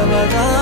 பரவதா